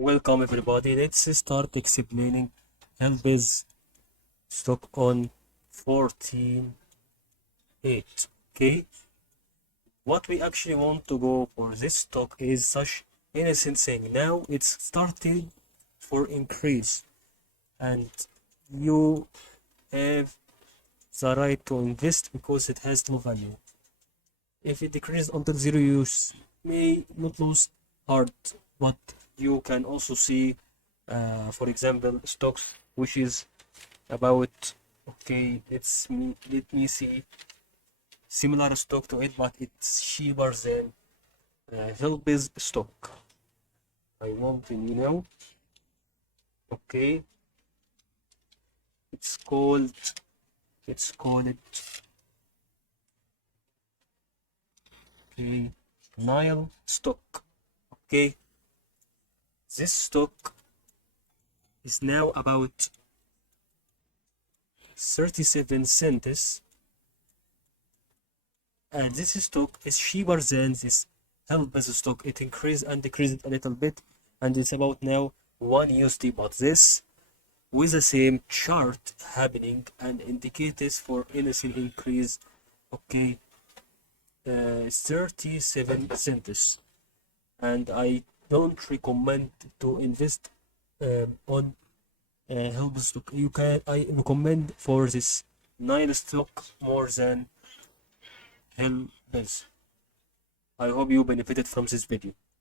Welcome everybody. Let's start explaining Helbiz stock on 14.8. Okay, what we actually want to go for this stock is such innocent thing. Now it's starting for increase, and you have the right to invest because it has no value. If it decreases until zero, you may not lose hard, but you can also see, for example, stocks which is about, okay, let me see similar stock to it, but it's cheaper than Helbiz stock. I want to know. Okay, it's called okay, Nile stock. Okay, this stock is now about 37 cents, and this stock is cheaper than this Helbiz stock. It increased and decreased a little bit, and it's about now 1 USD, but this with the same chart happening and indicators for innocent increase. Okay, 37 cents, and I don't recommend to invest on Helbiz stock. I recommend for this Nile stock more than Helbiz. I hope you benefited from this video.